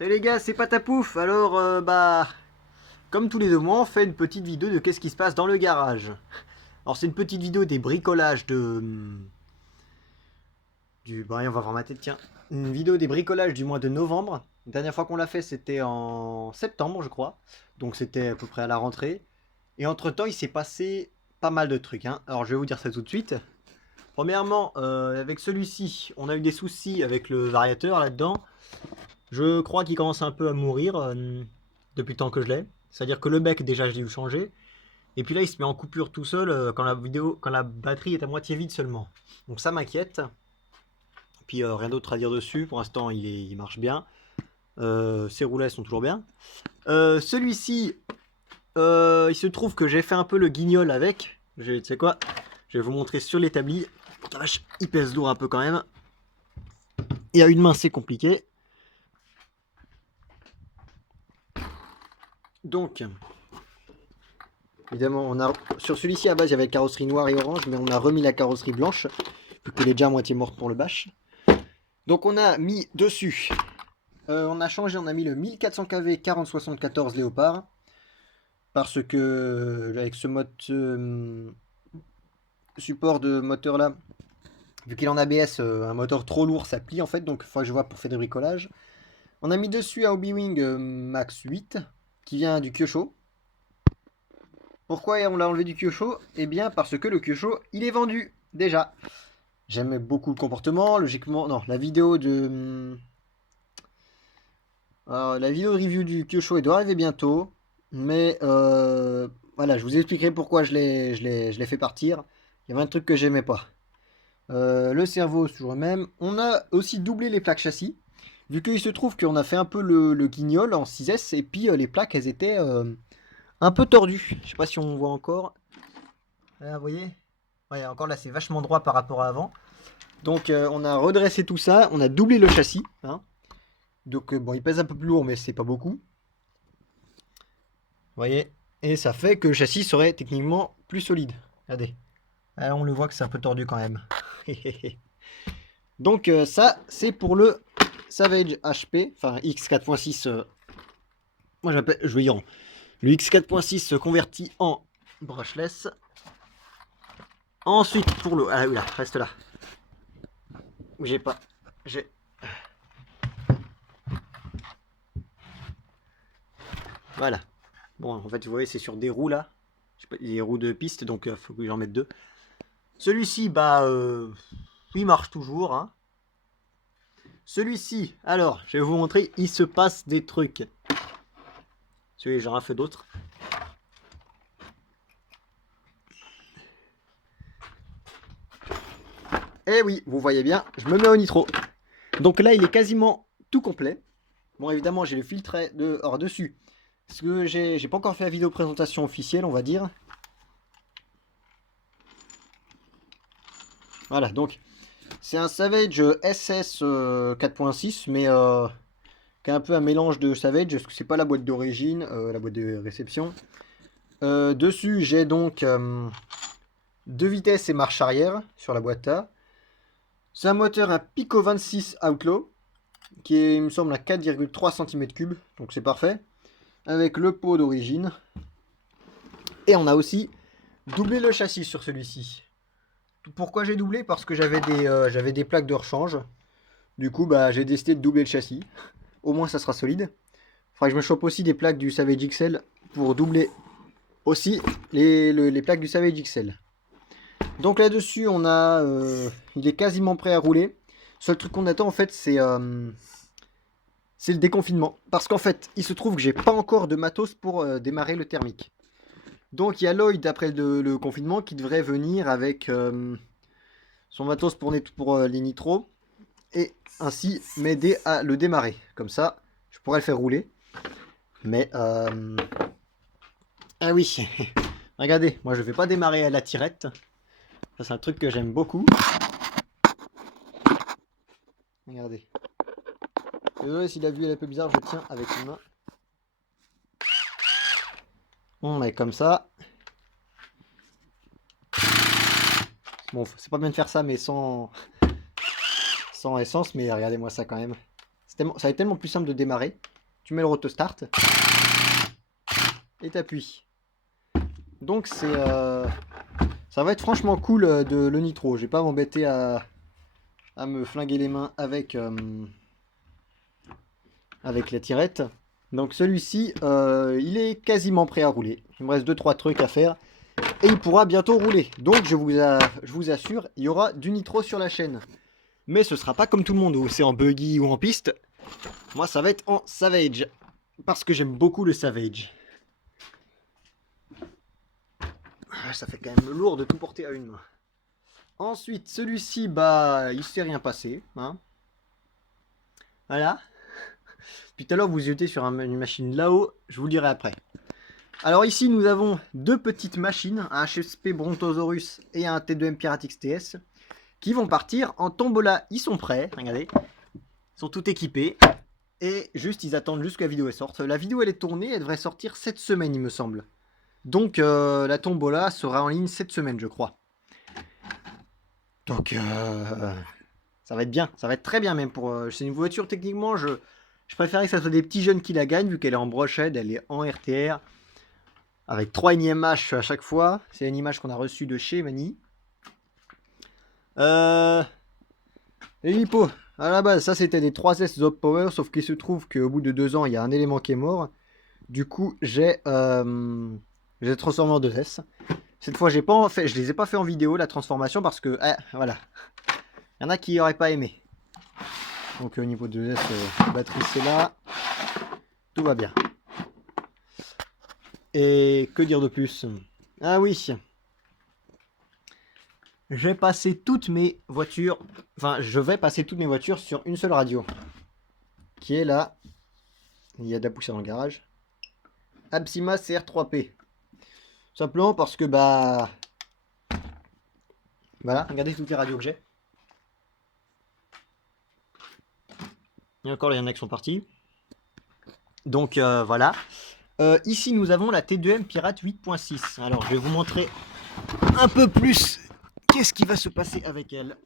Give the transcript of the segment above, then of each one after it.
Salut les gars, c'est Patapouf. Alors, comme tous les 2 mois, on fait une petite vidéo de qu'est-ce qui se passe dans le garage. Alors, c'est une petite vidéo des bricolages on va voir ma tête, tiens. Une vidéo des bricolages du mois de novembre. La dernière fois qu'on l'a fait, c'était en septembre, je crois. Donc, c'était à peu près à la rentrée. Et entre-temps, il s'est passé pas mal de trucs, hein. Alors, je vais vous dire ça tout de suite. Premièrement, avec celui-ci, on a eu des soucis avec le variateur là-dedans. Je crois qu'il commence un peu à mourir depuis le temps que je l'ai. C'est-à-dire que le bec, déjà, je l'ai eu changer. Et puis là, il se met en coupure tout seul quand la batterie est à moitié vide seulement. Donc ça m'inquiète. Puis rien d'autre à dire dessus. Pour l'instant, il marche bien. Ses roulets sont toujours bien. Celui-ci, il se trouve que j'ai fait un peu le guignol avec. Tu sais quoi? Je vais vous montrer sur l'établi. Oh la vache, il pèse lourd un peu quand même. Et à une main, c'est compliqué. Donc, évidemment, sur celui-ci à base il y avait carrosserie noire et orange, mais on a remis la carrosserie blanche, vu qu'elle est déjà à moitié morte pour le bâche. Donc on a mis dessus, on a changé, on a mis le 1400 kV 4074 Léopard, parce que avec support de moteur là, vu qu'il est en ABS, un moteur trop lourd ça plie en fait, donc il faut que je vois pour faire des bricolages. On a mis dessus un Hobby-Wing Max 8, qui vient du Kyosho. Pourquoi on l'a enlevé du Kyosho? Eh bien parce que le Kyosho, il est vendu, déjà. J'aimais beaucoup le comportement, logiquement... Non, la vidéo de review du Kyosho, elle doit arriver bientôt. Mais voilà, je vous expliquerai pourquoi je l'ai fait partir. Il y avait un truc que j'aimais pas. Le cerveau, c'est toujours le même. On a aussi doublé les plaques châssis. Vu qu'il se trouve qu'on a fait un peu le guignol en 6S. Et puis les plaques, elles étaient un peu tordues. Je sais pas si on voit encore. Là, vous voyez? Ouais, encore là, c'est vachement droit par rapport à avant. Donc, on a redressé tout ça. On a doublé le châssis, hein. Donc, bon, il pèse un peu plus lourd, mais c'est pas beaucoup. Vous voyez? Et ça fait que le châssis serait techniquement plus solide. Regardez. Là, on le voit que c'est un peu tordu quand même. Donc, ça, c'est pour le Savage HP, enfin X4.6. Moi, je vais dire le X4.6 converti en brushless. Ensuite, pour le... Ah oui, là, reste là. J'ai pas... J'ai... Voilà. Bon, en fait, vous voyez, c'est sur des roues, là. Je sais pas, des roues de piste, donc il faut que j'en mette deux. Celui-ci, il marche toujours, hein. Celui-ci, alors, je vais vous montrer, il se passe des trucs. Celui-là, j'en ai fait d'autres. Eh oui, vous voyez bien, je me mets au nitro. Donc là, il est quasiment tout complet. Bon, évidemment, j'ai le filtret hors dessus. Parce que j'ai pas encore fait la vidéo présentation officielle, on va dire. Voilà, donc, c'est un Savage SS 4.6, mais qui est un peu un mélange de Savage, parce que c'est pas la boîte d'origine, la boîte de réception. Dessus, j'ai donc 2 vitesses et marche arrière sur la boîte A. C'est un moteur, un Pico 26 Outlaw, qui est, il me semble, à 4,3 cm3, donc c'est parfait. Avec le pot d'origine. Et on a aussi doublé le châssis sur celui-ci. Pourquoi j'ai doublé? Parce que j'avais des plaques de rechange. Du coup, j'ai décidé de doubler le châssis. Au moins, ça sera solide. Faudra que je me chope aussi des plaques du Savage XL pour doubler aussi les plaques du Savage XL. Donc là-dessus, il est quasiment prêt à rouler. Seul truc qu'on attend, en fait, c'est le déconfinement. Parce qu'en fait, il se trouve que j'ai pas encore de matos pour démarrer le thermique. Donc il y a Lloyd après le confinement qui devrait venir avec son matos pour les nitros et ainsi m'aider à le démarrer. Comme ça, je pourrais le faire rouler. Mais ah oui, regardez, moi je vais pas démarrer à la tirette. Ça c'est un truc que j'aime beaucoup. Regardez. Désolé si la vue est un peu bizarre, je tiens avec une main. On met comme ça. Bon, c'est pas bien de faire ça, mais sans essence, mais regardez-moi ça quand même. C'est ça va être tellement plus simple de démarrer. Tu mets le roto start et t'appuies. Donc c'est ça va être franchement cool de le nitro. Je vais pas m'embêter à me flinguer les mains avec la tirette. Donc celui-ci, il est quasiment prêt à rouler. Il me reste 2-3 trucs à faire et il pourra bientôt rouler. Donc je vous assure, il y aura du nitro sur la chaîne. Mais ce sera pas comme tout le monde, où c'est en buggy ou en piste. Moi, ça va être en Savage. Parce que j'aime beaucoup le Savage. Ça fait quand même lourd de tout porter à une main. Ensuite, celui-ci, bah, il s'est rien passé. Hein. Voilà. Puis tout à l'heure, vous étiez sur une machine là-haut. Je vous le dirai après. Alors ici, nous avons deux petites machines. Un HSP Brontosaurus et un T2M Pirate XTS. Qui vont partir en tombola. Ils sont prêts. Regardez. Ils sont tout équipés. Et juste, ils attendent juste que la vidéo sorte. La vidéo, elle est tournée. Elle devrait sortir cette semaine, il me semble. Donc, la tombola sera en ligne cette semaine, je crois. Donc, ça va être bien. Ça va être très bien, même. C'est une voiture, techniquement, je préférais que ça soit des petits jeunes qui la gagnent, vu qu'elle est en brochette, elle est en RTR. Avec 3 NIMH à chaque fois. C'est une image qu'on a reçue de chez Mani. Les lipo. À la base, ça c'était des 3S Zop Power, sauf qu'il se trouve qu'au bout de 2 ans, il y a un élément qui est mort. Du coup, j'ai transformé en 2S. Cette fois, je les ai pas fait en vidéo, la transformation, parce que, voilà. Il y en a qui n'auraient pas aimé. Donc, au niveau 2S, batterie c'est là. Tout va bien. Et que dire de plus? Ah oui. J'ai passé toutes mes voitures, enfin je vais passer toutes mes voitures sur une seule radio. Qui est là. Il y a de la poussière dans le garage. Absima CR3P. Simplement parce que bah... Voilà, regardez toutes les radios que j'ai. Et encore, il y en a qui sont partis. Donc voilà. Ici nous avons la T2M Pirate 8.6. Alors je vais vous montrer un peu plus qu'est-ce qui va se passer avec elle.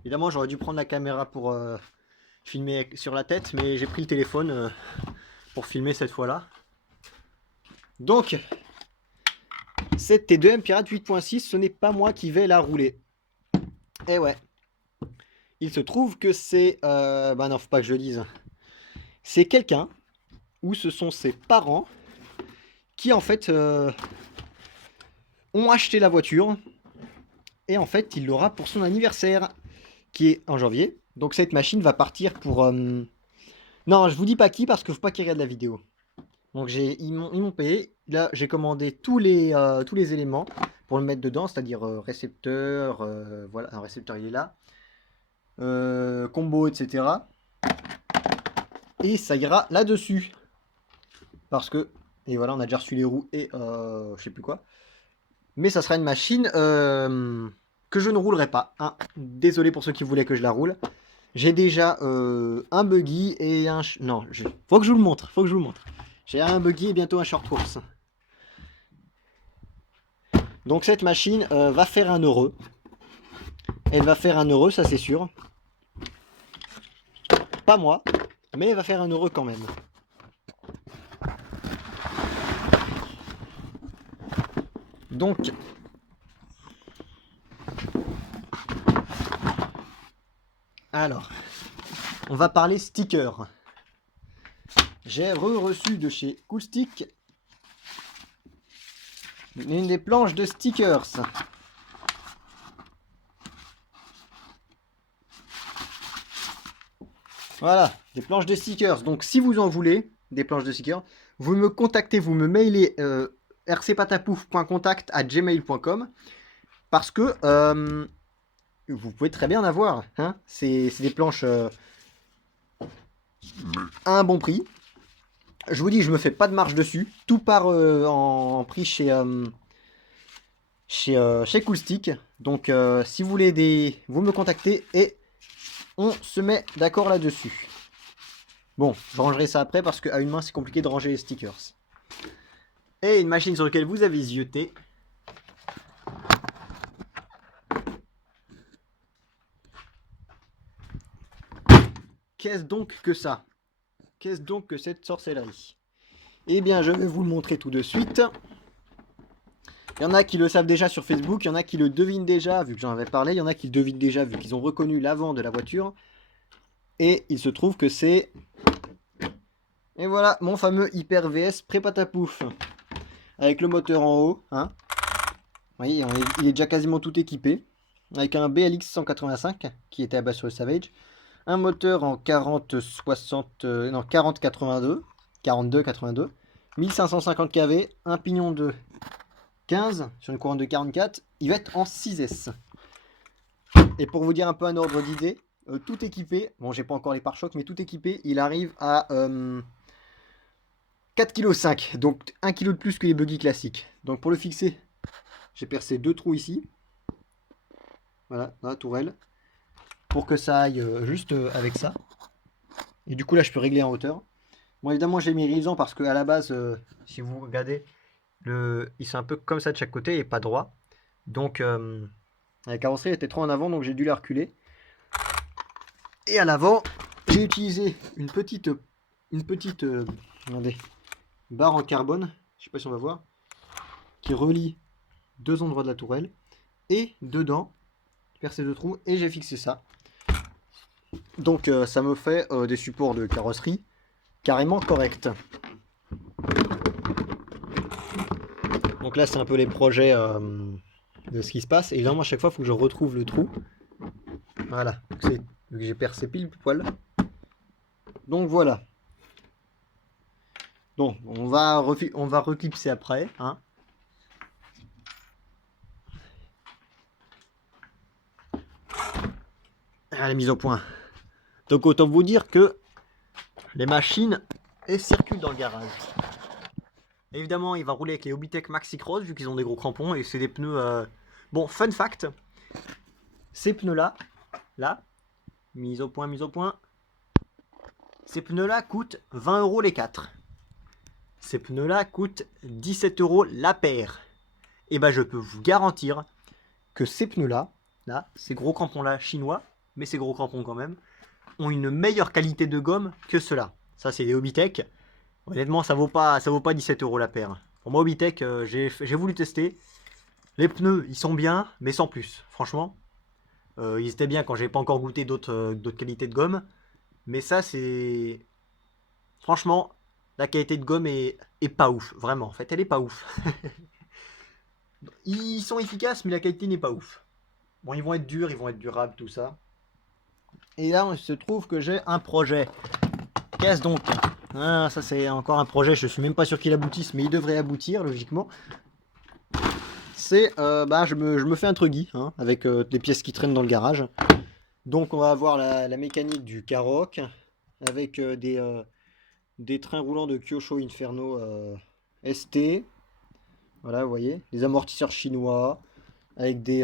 Évidemment, j'aurais dû prendre la caméra pour filmer sur la tête, mais j'ai pris le téléphone pour filmer cette fois-là. Donc, cette T2M Pirate 8.6, ce n'est pas moi qui vais la rouler. Eh ouais. Il se trouve que c'est... bah non, faut pas que je le dise. C'est quelqu'un, ou ce sont ses parents, qui en fait ont acheté la voiture. Et en fait, il l'aura pour son anniversaire, qui est en janvier. Donc cette machine va partir pour... Non, je vous dis pas qui, parce que faut pas qu'ils regardent la vidéo. Donc ils m'ont payé. Là, j'ai commandé tous les éléments pour le mettre dedans, c'est-à-dire récepteur, voilà, un récepteur il est là, combo, etc. Et ça ira là-dessus. Parce que, et voilà, on a déjà reçu les roues et je sais plus quoi. Mais ça sera une machine que je ne roulerai pas. Hein. Désolé pour ceux qui voulaient que je la roule. J'ai déjà un buggy et un... Non, faut que je vous le montre, faut que je vous le montre. J'ai un buggy et bientôt un short course. Donc cette machine va faire un heureux. Elle va faire un heureux, ça c'est sûr. Pas moi, mais elle va faire un heureux quand même. Donc, alors, on va parler sticker. J'ai reçu de chez Coolstick une des planches de stickers. Voilà, des planches de stickers. Donc si vous en voulez, des planches de stickers, vous me contactez, vous me mailez rcpatapouf.contact@gmail.com parce que vous pouvez très bien en avoir. Hein. C'est des planches à un bon prix. Je vous dis, je me fais pas de marge dessus. Tout part en prix chez Coolstick. Donc si vous voulez vous me contactez et on se met d'accord là-dessus. Bon, je rangerai ça après parce qu'à une main c'est compliqué de ranger les stickers. Et une machine sur laquelle vous avez zioté. qu'est-ce donc que ça? Qu'est-ce donc que cette sorcellerie? Eh bien, je vais vous le montrer tout de suite. Il y en a qui le savent déjà sur Facebook, il y en a qui le devinent déjà, vu que j'en avais parlé, il y en a qui le devinent déjà, vu qu'ils ont reconnu l'avant de la voiture. Et il se trouve que c'est... Et voilà, mon fameux Hyper VS Prépatapouf. Avec le moteur en haut, hein. Vous voyez, il est déjà quasiment tout équipé. Avec un BLX 185, qui était à base sur le Savage. Un moteur en 40-82, 42-82. 1550 kV, un pignon de 15 sur une couronne de 44, il va être en 6S. Et pour vous dire un peu un ordre d'idée, tout équipé, bon j'ai pas encore les pare-chocs, mais tout équipé, il arrive à 4,5 kg, donc 1 kg de plus que les buggy classiques. Donc pour le fixer, j'ai percé 2 trous ici, voilà, dans la tourelle, pour que ça aille juste avec ça. Et du coup là je peux régler en hauteur. Bon évidemment j'ai mis risant parce que à la base, si vous regardez, il c'est un peu comme ça de chaque côté et pas droit. Donc la carrosserie était trop en avant, donc j'ai dû la reculer. Et à l'avant, j'ai utilisé une petite regardez, barre en carbone, je sais pas si on va voir, qui relie deux endroits de la tourelle. Et dedans, j'ai percé deux trous et j'ai fixé ça. Donc ça me fait des supports de carrosserie carrément corrects. Donc là, c'est un peu les projets de ce qui se passe. Et évidemment, à chaque fois, il faut que je retrouve le trou. Voilà, vu que j'ai percé pile poil. Donc voilà. Donc, on va reclipser après. Hein. La mise au point. Donc autant vous dire que les machines, elles circulent dans le garage. Évidemment, il va rouler avec les Hobbytech Maxi Cross, vu qu'ils ont des gros crampons, et c'est des pneus... Bon, fun fact, ces pneus-là, mise au point, ces pneus-là coûtent 20 € les 4. Ces pneus-là coûtent 17 € la paire. Et ben je peux vous garantir que ces pneus-là, ces gros crampons-là chinois, mais ces gros crampons quand même, ont une meilleure qualité de gomme que ceux-là. Ça, c'est des Hobbytech. Honnêtement, ça vaut pas 17 € la paire. Pour moi, Hobbytech, j'ai voulu tester. Les pneus, ils sont bien, mais sans plus. Franchement, ils étaient bien quand j'avais pas encore goûté d'autres qualités de gomme. Mais ça, c'est... Franchement, la qualité de gomme est pas ouf. Vraiment, en fait, elle est pas ouf. Ils sont efficaces, mais la qualité n'est pas ouf. Bon, ils vont être durs, ils vont être durables, tout ça. Et là, il se trouve que j'ai un projet. Qu'est-ce donc? Ah, ça c'est encore un projet, je suis même pas sûr qu'il aboutisse, mais il devrait aboutir, logiquement. C'est, je me fais un truggy, hein, avec des pièces qui traînent dans le garage. Donc on va avoir la mécanique du Karoq, avec des trains roulants de Kyosho Inferno ST. Voilà, vous voyez, des amortisseurs chinois, avec des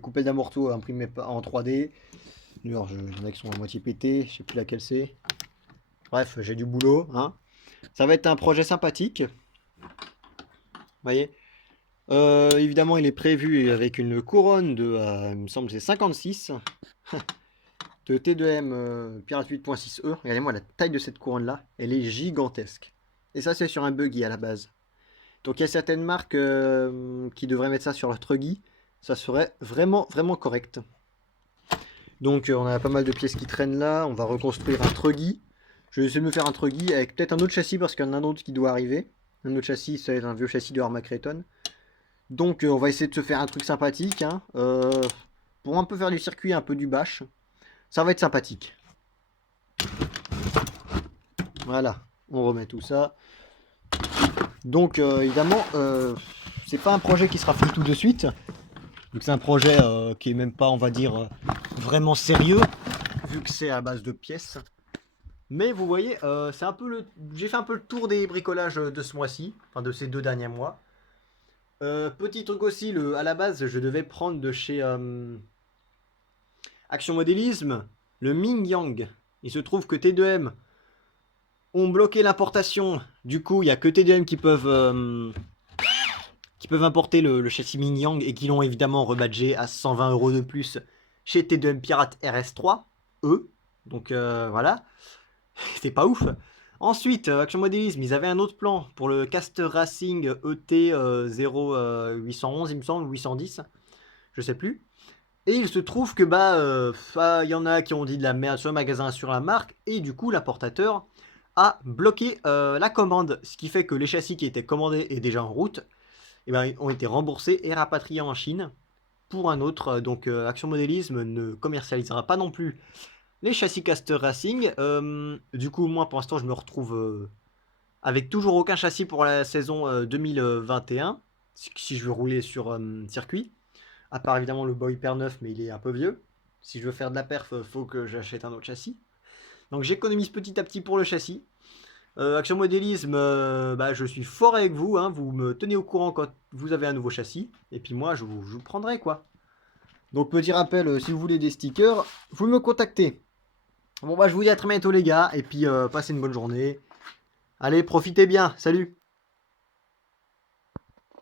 coupelles d'amortisseurs imprimées en 3D. D'ailleurs, il y en a qui sont à moitié pétés, je sais plus laquelle c'est. Bref, j'ai du boulot. Hein. Ça va être un projet sympathique. Vous voyez. Évidemment, il est prévu avec une couronne de, il me semble, c'est 56 de T2M Pirate 8.6E. Regardez-moi la taille de cette couronne-là. Elle est gigantesque. Et ça, c'est sur un buggy à la base. Donc, il y a certaines marques qui devraient mettre ça sur leur truggy. Ça serait vraiment, vraiment correct. Donc, on a pas mal de pièces qui traînent là. On va reconstruire un truggy. Je vais essayer de me faire un truggy avec peut-être un autre châssis parce qu'il y en a un autre qui doit arriver. Un autre châssis, c'est un vieux châssis de Harma Creighton. Donc on va essayer de se faire un truc sympathique. Hein, pour un peu faire du circuit, un peu du bash. Ça va être sympathique. Voilà, on remet tout ça. Donc évidemment, c'est pas un projet qui sera fait tout de suite. Donc c'est un projet qui est même pas, on va dire, vraiment sérieux. Vu que c'est à base de pièces. Mais vous voyez, c'est un peu j'ai fait un peu le tour des bricolages de ce mois-ci, enfin de ces 2 derniers mois. Petit truc aussi, à la base, je devais prendre de chez Action Modélisme le Ming Yang. Il se trouve que T2M ont bloqué l'importation. Du coup, il n'y a que T2M qui peuvent importer le châssis Ming Yang et qui l'ont évidemment rebadgé à 120 € de plus chez T2M Pirate RS3. E. Donc voilà, c'était pas ouf. Ensuite, Action Modélisme, ils avaient un autre plan pour le Caster Racing ET 0811, il me semble, 810, je sais plus. Et il se trouve que y en a qui ont dit de la merde sur le magasin, sur la marque, et du coup l'importateur a bloqué la commande, ce qui fait que les châssis qui étaient commandés et déjà en route, ont été remboursés et rapatriés en Chine pour un autre. Donc Action Modélisme ne commercialisera pas non plus les châssis Caster Racing. Du coup, moi pour l'instant, je me retrouve avec toujours aucun châssis pour la saison 2021, si je veux rouler sur circuit. À part évidemment le Boy Hyper 9, mais il est un peu vieux. Si je veux faire de la perf, faut que j'achète un autre châssis. Donc j'économise petit à petit pour le châssis. Action Modélisme, je suis fort avec vous, hein. Vous me tenez au courant quand vous avez un nouveau châssis. Et puis moi, je vous prendrai quoi. Donc petit rappel, si vous voulez des stickers, vous me contactez. Bon je vous dis à très bientôt les gars, et puis passez une bonne journée. Allez, profitez bien, salut!